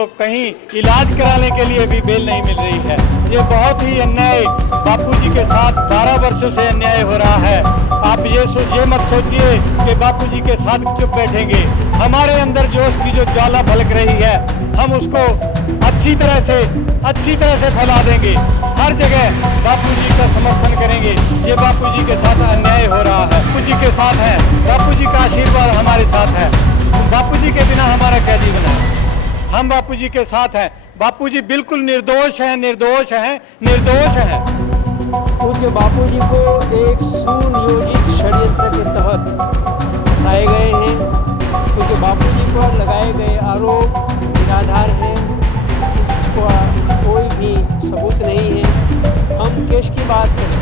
तो कहीं इलाज कराने के लिए भी बेल नहीं मिल रही है। ये बहुत ही अन्याय बापूजी के साथ 12 वर्षों से अन्याय हो रहा है। आप ये मत सोचिए कि बापूजी के साथ चुप बैठेंगे। हमारे अंदर जोश की जो ज्वाला भड़क रही है, हम उसको अच्छी तरह से फैला देंगे। हर जगह बापूजी का समर्थन करेंगे। ये बापूजी के साथ अन्याय हो रहा है। बापूजी के साथ है, बापूजी का आशीर्वाद हमारे साथ है। बापूजी के बिना हमारा क्या जीवन है। हम बापूजी के साथ हैं। बापूजी बिल्कुल निर्दोष हैं, निर्दोष हैं, निर्दोष हैं। पूज्य बापूजी को एक सुनियोजित षड्यंत्र के तहत फंसाए गए हैं। पूज्य बापूजी पर लगाए गए आरोप निराधार हैं, उसका कोई भी सबूत नहीं है। हम केस की बात करें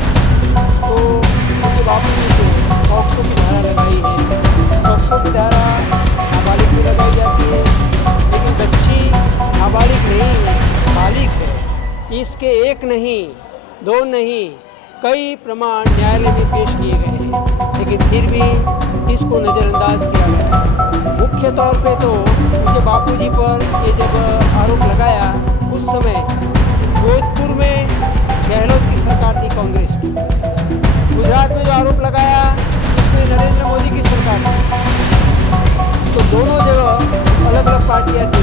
तो पूज्य बापूजी को पॉक्सो की धारा लगाई है। पॉक्सो की धारा नाबालिग में लगाई जाती है, लेकिन बच्ची नाबालिग नहीं है, बालिग है। इसके एक नहीं, दो नहीं, कई प्रमाण न्यायालय में पेश किए गए हैं, लेकिन फिर भी इसको नज़रअंदाज किया गया है। मुख्य तौर पे तो मुझे बापूजी पर ये जब आरोप लगाया, उस समय जोधपुर में गहलोत की सरकार थी, कांग्रेस की। गुजरात में जो आरोप लगाया उसमें नरेंद्र मोदी की सरकार थी। तो दोनों जगह अलग अलग पार्टियाँ थी।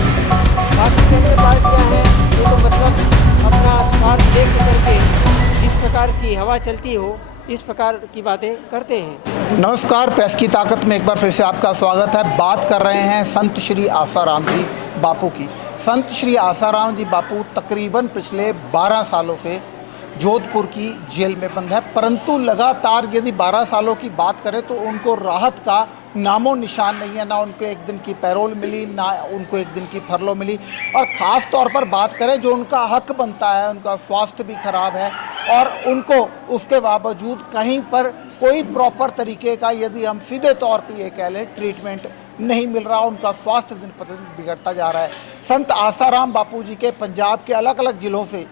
बाकी केंद्र पार्टियाँ हैं ये तो मतलब अपना स्वार्थ देख करके जिस प्रकार की हवा चलती हो, इस प्रकार की बातें करते हैं। नमस्कार, प्रेस की ताकत में एक बार फिर से आपका स्वागत है। बात कर रहे हैं संत श्री आसाराम जी बापू की। संत श्री आसाराम जी बापू तकरीबन पिछले 12 सालों से जोधपुर की जेल में बंद है, परंतु लगातार यदि 12 सालों की बात करें तो उनको राहत का नामो निशान नहीं है। ना उनको एक दिन की पैरोल मिली, ना उनको एक दिन की फरलो मिली। और ख़ास तौर पर बात करें, जो उनका हक बनता है, उनका स्वास्थ्य भी खराब है और उनको उसके बावजूद कहीं पर कोई प्रॉपर तरीके का, यदि हम सीधे तौर पर ये कह लें, ट्रीटमेंट नहीं मिल रहा। उनका स्वास्थ्य दिन प्रतिदिन बिगड़ता जा रहा है। संत आसाराम बापू जी के पंजाब के अलग अलग ज़िलों से,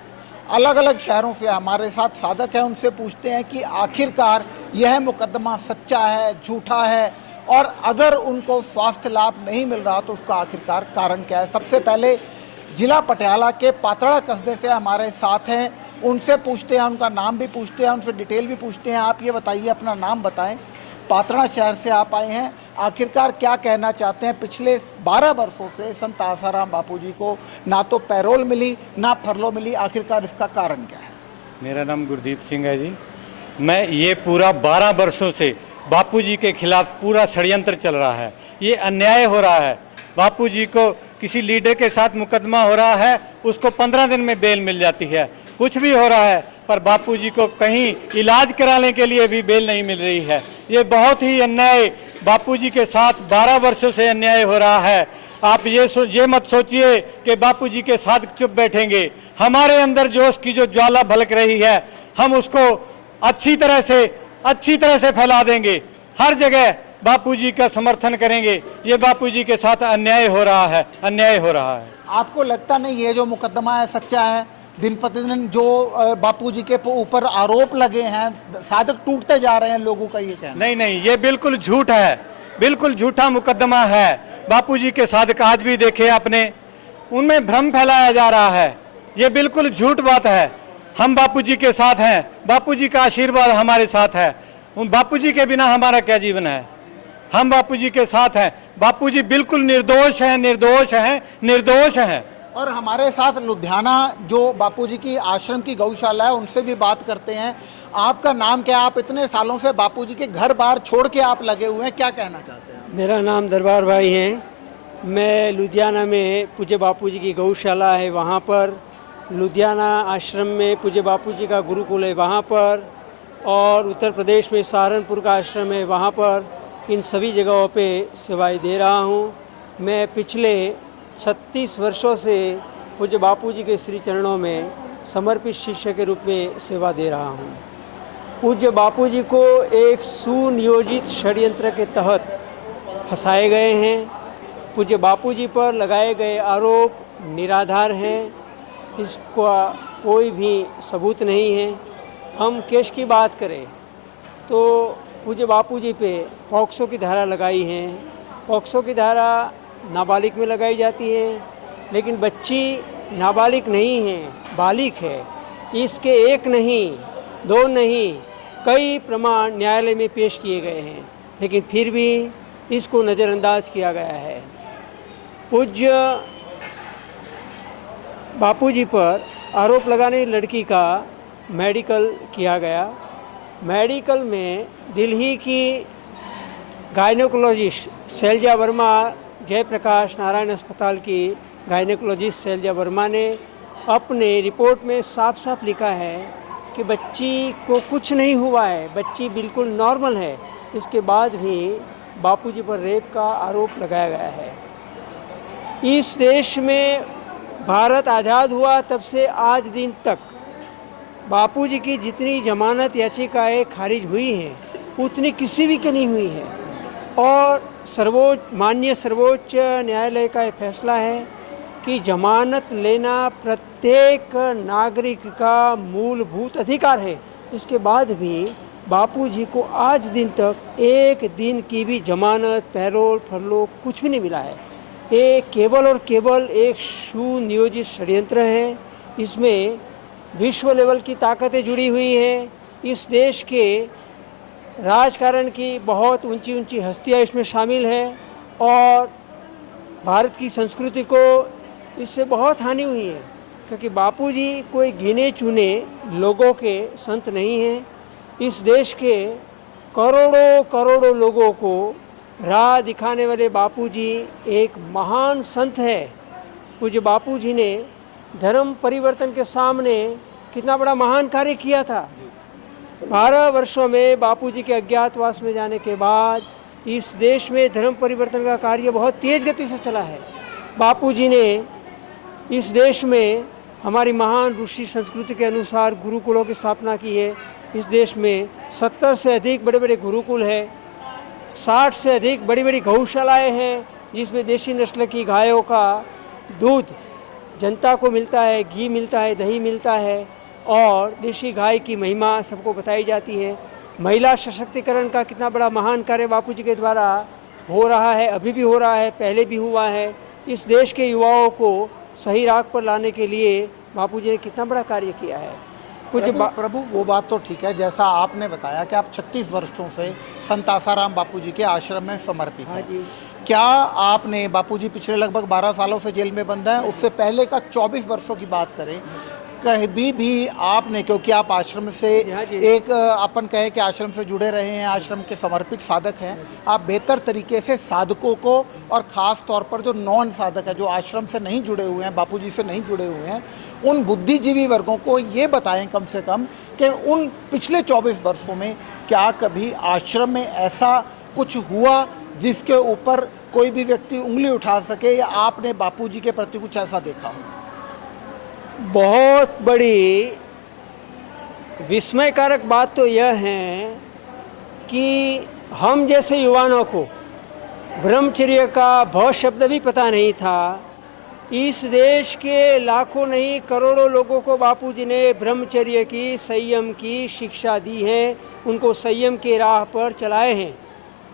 अलग अलग शहरों से हमारे साथ साधक हैं। उनसे पूछते हैं कि आखिरकार यह मुकदमा सच्चा है, झूठा है, और अगर उनको स्वास्थ्य लाभ नहीं मिल रहा तो उसका आखिरकार कारण क्या है। सबसे पहले जिला पटियाला के पातड़ा कस्बे से हमारे साथ हैं, उनसे पूछते हैं, उनका नाम भी पूछते हैं, उनसे डिटेल भी पूछते हैं। आप ये बताइए, अपना नाम बताएं। पातड़ा शहर से आप आए हैं, आखिरकार क्या कहना चाहते हैं। पिछले 12 वर्षों से संत आसाराम बापू जी को ना तो पैरोल मिली, ना फरलो मिली, आखिरकार इसका कारण क्या है। मेरा नाम गुरदीप सिंह है जी। मैं ये पूरा 12 वर्षों से बापूजी के खिलाफ पूरा षड्यंत्र चल रहा है। ये अन्याय हो रहा है। बापूजी को किसी लीडर के साथ मुकदमा हो रहा है, उसको 15 दिन में बेल मिल जाती है। कुछ भी हो रहा है, पर बापूजी को कहीं इलाज कराने के लिए भी बेल नहीं मिल रही है। ये बहुत ही अन्याय बापूजी के साथ 12 वर्षों से अन्याय हो रहा है। आप ये मत सोचिए कि बापूजी के साथ चुप बैठेंगे। हमारे अंदर जोश की जो ज्वाला भड़क रही है, हम उसको अच्छी तरह से फैला देंगे। हर जगह बापूजी का समर्थन करेंगे। ये बापूजी के साथ अन्याय हो रहा है, अन्याय हो रहा है। आपको लगता नहीं ये जो मुकदमा है सच्चा है? दिन प्रतिदिन जो बापूजी के ऊपर आरोप लगे हैं, साधक टूटते जा रहे हैं, लोगों का ये कहना। नहीं, ये बिल्कुल झूठ है, बिल्कुल झूठा मुकदमा है। बापूजी के साधक आज भी देखे आपने, उनमें भ्रम फैलाया जा रहा है। ये बिल्कुल झूठ बात है। हम बापूजी के साथ हैं, बापूजी का आशीर्वाद हमारे साथ है। उन बापूजी के बिना हमारा क्या जीवन है। हम बापूजी के साथ हैं। बापूजी बिल्कुल निर्दोष हैं, निर्दोष हैं, निर्दोष हैं। और हमारे साथ लुधियाना जो बापूजी की आश्रम की गौशाला है, उनसे भी बात करते हैं। आपका नाम क्या है? आप इतने सालों से बापूजी के घर बार छोड़ के आप लगे हुए हैं, क्या कहना चाहते हैं? मेरा नाम दरबार भाई है। मैं लुधियाना में पूज्य बापूजी की गौशाला है, वहाँ पर लुधियाना आश्रम में पूज्य बापूजी का गुरुकुल है, वहाँ पर, और उत्तर प्रदेश में सहारनपुर का आश्रम है, वहाँ पर, इन सभी जगहों पे सेवाएं दे रहा हूँ। मैं पिछले 36 वर्षों से पूज्य बापूजी के श्री चरणों में समर्पित शिष्य के रूप में सेवा दे रहा हूँ। पूज्य बापूजी को एक सुनियोजित षड्यंत्र के तहत फंसाए गए हैं। पूज्य बापूजी पर लगाए गए आरोप निराधार हैं, इसका कोई भी सबूत नहीं है। हम केस की बात करें तो पूज्य बापूजी पे पॉक्सो की धारा लगाई है। पॉक्सो की धारा नाबालिग में लगाई जाती है, लेकिन बच्ची नाबालिग नहीं है, बालिग है। इसके एक नहीं, दो नहीं, कई प्रमाण न्यायालय में पेश किए गए हैं, लेकिन फिर भी इसको नज़रअंदाज किया गया है। पूज्य बापूजी पर आरोप लगाने लड़की का मेडिकल किया गया। मेडिकल में दिल्ली की गायनेकोलॉजिस्ट शैलजा वर्मा, जयप्रकाश नारायण अस्पताल की गायनेकोलॉजिस्ट शैलजा वर्मा ने अपने रिपोर्ट में साफ साफ लिखा है कि बच्ची को कुछ नहीं हुआ है, बच्ची बिल्कुल नॉर्मल है। इसके बाद भी बापूजी पर रेप का आरोप लगाया गया है। इस देश में भारत आज़ाद हुआ तब से आज दिन तक बापूजी की जितनी जमानत याचिकाएं खारिज हुई हैं उतनी किसी भी की नहीं हुई है। और माननीय सर्वोच्च न्यायालय का ये फैसला है कि जमानत लेना प्रत्येक नागरिक का मूलभूत अधिकार है। इसके बाद भी बापूजी को आज दिन तक एक दिन की भी जमानत, पैरोल, फरलो कुछ भी नहीं मिला है। ये केवल और केवल एक सुनियोजित षड्यंत्र है। इसमें विश्व लेवल की ताकतें जुड़ी हुई हैं। इस देश के राजकारण की बहुत ऊंची ऊंची हस्तियां इसमें शामिल हैं और भारत की संस्कृति को इससे बहुत हानि हुई है, क्योंकि बापूजी कोई गिने चुने लोगों के संत नहीं हैं। इस देश के करोड़ों करोड़ों लोगों को राह दिखाने वाले बापूजी एक महान संत है। पूज्य बापूजी ने धर्म परिवर्तन के सामने कितना बड़ा महान कार्य किया था। 12 वर्षों में बापूजी के अज्ञातवास में जाने के बाद इस देश में धर्म परिवर्तन का कार्य बहुत तेज गति से चला है। बापूजी ने इस देश में हमारी महान ऋषि संस्कृति के अनुसार गुरुकुलों की स्थापना की है। इस देश में 70 से अधिक बड़े बड़े गुरुकुल हैं, 60 से अधिक बड़ी बड़ी गौशालाएं हैं, जिसमें देशी नस्ल की गायों का दूध जनता को मिलता है, घी मिलता है, दही मिलता है और देशी गाय की महिमा सबको बताई जाती है। महिला सशक्तिकरण का कितना बड़ा महान कार्य बापूजी के द्वारा हो रहा है, अभी भी हो रहा है, पहले भी हुआ है। इस देश के युवाओं को सही राह पर लाने के लिए बापूजी ने कितना बड़ा कार्य किया है। कुछ प्रभु वो बात तो ठीक है, जैसा आपने बताया कि आप 36 वर्षों से संत आसाराम बापूजी के आश्रम में समर्पित हैं। क्या आपने, बापूजी पिछले लगभग 12 सालों से जेल में बंद हैं, उससे पहले का 24 वर्षों की बात करें, कभी भी आपने, क्योंकि आप आश्रम से एक अपन कहे कि आश्रम से जुड़े रहे हैं, आश्रम के समर्पित साधक हैं, आप बेहतर तरीके से साधकों को और ख़ास तौर पर जो नॉन साधक है, जो आश्रम से नहीं जुड़े हुए हैं, बापूजी से नहीं जुड़े हुए हैं, उन बुद्धिजीवी वर्गों को ये बताएं कम से कम कि उन पिछले 24 वर्षों में क्या कभी आश्रम में ऐसा कुछ हुआ जिसके ऊपर कोई भी व्यक्ति उंगली उठा सके, या आपने बापूजी के प्रति कुछ ऐसा देखा हो? बहुत बड़ी विस्मयकारक बात तो यह है कि हम जैसे युवाओं को ब्रह्मचर्य का भ शब्द भी पता नहीं था। इस देश के लाखों नहीं करोड़ों लोगों को बापूजी ने ब्रह्मचर्य की, संयम की शिक्षा दी है, उनको संयम के राह पर चलाए हैं।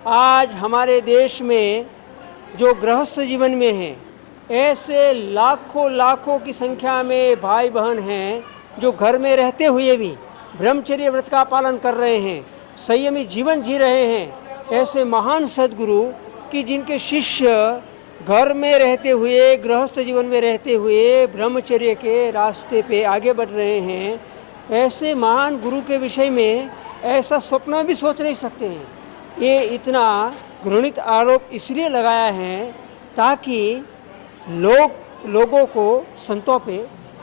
आज हमारे देश में जो गृहस्थ जीवन में हैं, ऐसे लाखों लाखों की संख्या में भाई बहन हैं जो घर में रहते हुए भी ब्रह्मचर्य व्रत का पालन कर रहे हैं, संयमी जीवन जी रहे हैं। ऐसे महान सद्गुरु कि जिनके शिष्य घर में रहते हुए, गृहस्थ जीवन में रहते हुए ब्रह्मचर्य के रास्ते पे आगे बढ़ रहे हैं, ऐसे महान गुरु के विषय में ऐसा स्वप्न में भी सोच नहीं सकते हैं। ये इतना घृणित आरोप इसलिए लगाया है ताकि लोगों को संतों पे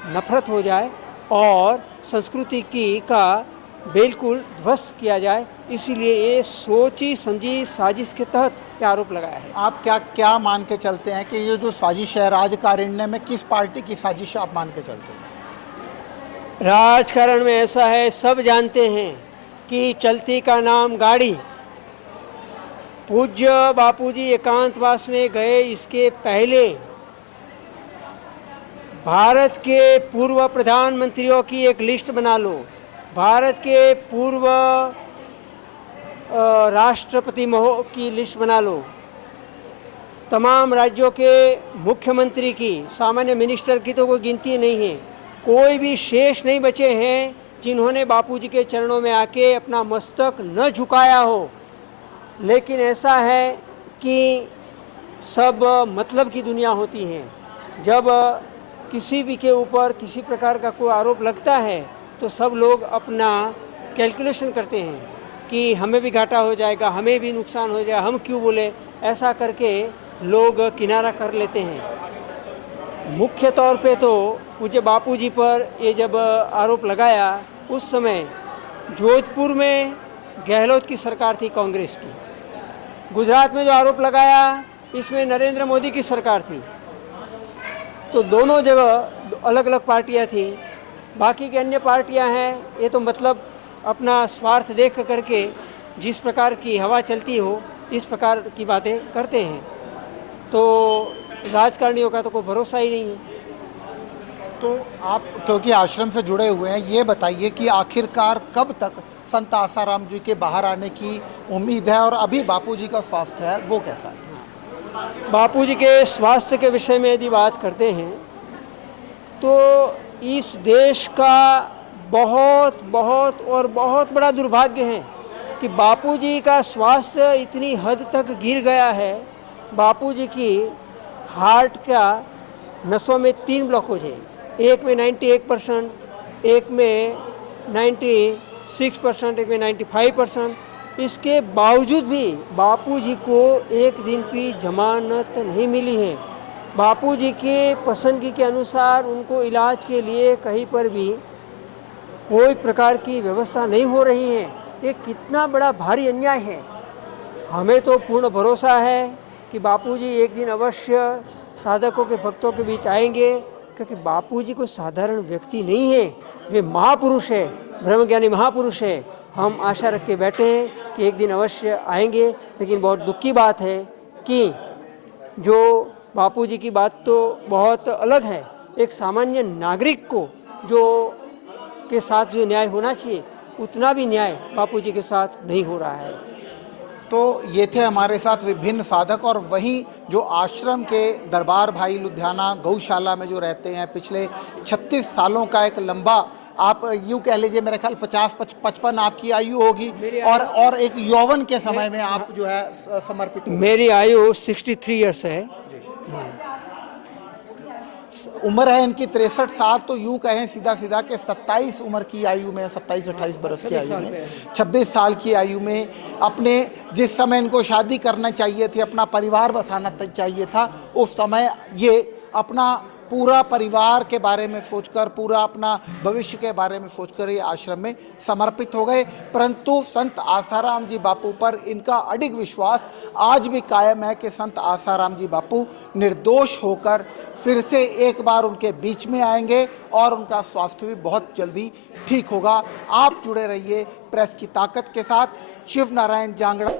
नफरत हो जाए और संस्कृति का बिल्कुल ध्वस्त किया जाए। इसीलिए ये सोची समझी साजिश के तहत ये आरोप लगाया है। आप क्या मान के चलते हैं कि ये जो साजिश है राजकारण में, किस पार्टी की साजिश आप मान के चलते हैं? राजकारण में ऐसा है, सब जानते हैं कि चलती का नाम गाड़ी। पूज्य बापूजी एकांतवास में गए इसके पहले भारत के पूर्व प्रधानमंत्रियों की एक लिस्ट बना लो, भारत के पूर्व राष्ट्रपति की लिस्ट बना लो, तमाम राज्यों के मुख्यमंत्री की, सामान्य मिनिस्टर की तो कोई गिनती नहीं है। कोई भी शेष नहीं बचे हैं जिन्होंने बापूजी के चरणों में आके अपना मस्तक न झुकाया हो। लेकिन ऐसा है कि सब मतलब की दुनिया होती है। जब किसी भी के ऊपर किसी प्रकार का कोई आरोप लगता है तो सब लोग अपना कैलकुलेशन करते हैं कि हमें भी घाटा हो जाएगा, हमें भी नुकसान हो जाएगा, हम क्यों बोले, ऐसा करके लोग किनारा कर लेते हैं। मुख्य तौर पे तो पूज्य बापूजी पर ये जब आरोप लगाया उस समय जोधपुर में गहलोत की सरकार थी, कांग्रेस की। गुजरात में जो आरोप लगाया इसमें नरेंद्र मोदी की सरकार थी। तो दोनों जगह अलग अलग पार्टियां थी। बाकी की अन्य पार्टियां हैं ये तो मतलब अपना स्वार्थ देख करके जिस प्रकार की हवा चलती हो इस प्रकार की बातें करते हैं। तो राजकारणियों का तो कोई भरोसा ही नहीं है। तो आप क्योंकि आश्रम से जुड़े हुए हैं, ये बताइए कि आखिरकार कब तक संत आसाराम जी के बाहर आने की उम्मीद है और अभी बापूजी का स्वास्थ्य है वो कैसा है? बापूजी के स्वास्थ्य के विषय में यदि बात करते हैं तो इस देश का बहुत बहुत और बहुत बड़ा दुर्भाग्य है कि बापूजी का स्वास्थ्य इतनी हद तक गिर गया है। बापूजी की हार्ट का नसों में 3 ब्लॉकेज है, एक में 91%, एक में 96%, एक में 95%। इसके बावजूद भी बापूजी को एक दिन की जमानत नहीं मिली है। बापूजी के पसंदगी के अनुसार उनको इलाज के लिए कहीं पर भी कोई प्रकार की व्यवस्था नहीं हो रही है। ये कितना बड़ा भारी अन्याय है। हमें तो पूर्ण भरोसा है कि बापूजी एक दिन अवश्य साधकों के भक्तों के बीच आएंगे, क्योंकि बापूजी कोई साधारण व्यक्ति नहीं है, वे महापुरुष है, ब्रह्मज्ञानी महापुरुष है। हम आशा रख के बैठे हैं कि एक दिन अवश्य आएंगे। लेकिन बहुत दुख की बात है कि जो बापूजी की बात तो बहुत अलग है, एक सामान्य नागरिक को जो के साथ जो न्याय होना चाहिए उतना भी न्याय बापूजी के साथ नहीं हो रहा है। तो ये थे हमारे साथ विभिन्न साधक। और वहीं जो आश्रम के दरबार भाई लुधियाना गौशाला में जो रहते हैं, पिछले 36 सालों का एक लंबा, आप यूँ कह लीजिए मेरे ख्याल 50-55 आपकी आयु होगी और एक यौवन के समय में आप जो है समर्पित। मेरी आयु 63 ईयर्स है। उम्र है इनकी 63 साल। तो यूँ कहें सीधा सीधा कि 27 उम्र की आयु में, 27-28 बरस की आयु में, 26 साल की आयु में अपने जिस समय इनको शादी करना चाहिए थी, अपना परिवार बसाना चाहिए था, उस समय ये अपना पूरा परिवार के बारे में सोचकर, पूरा अपना भविष्य के बारे में सोचकर ये आश्रम में समर्पित हो गए। परंतु संत आसाराम जी बापू पर इनका अडिग विश्वास आज भी कायम है कि संत आसाराम जी बापू निर्दोष होकर फिर से एक बार उनके बीच में आएंगे और उनका स्वास्थ्य भी बहुत जल्दी ठीक होगा। आप जुड़े रहिए प्रेस की ताकत के साथ। शिव नारायण जांगड़ा।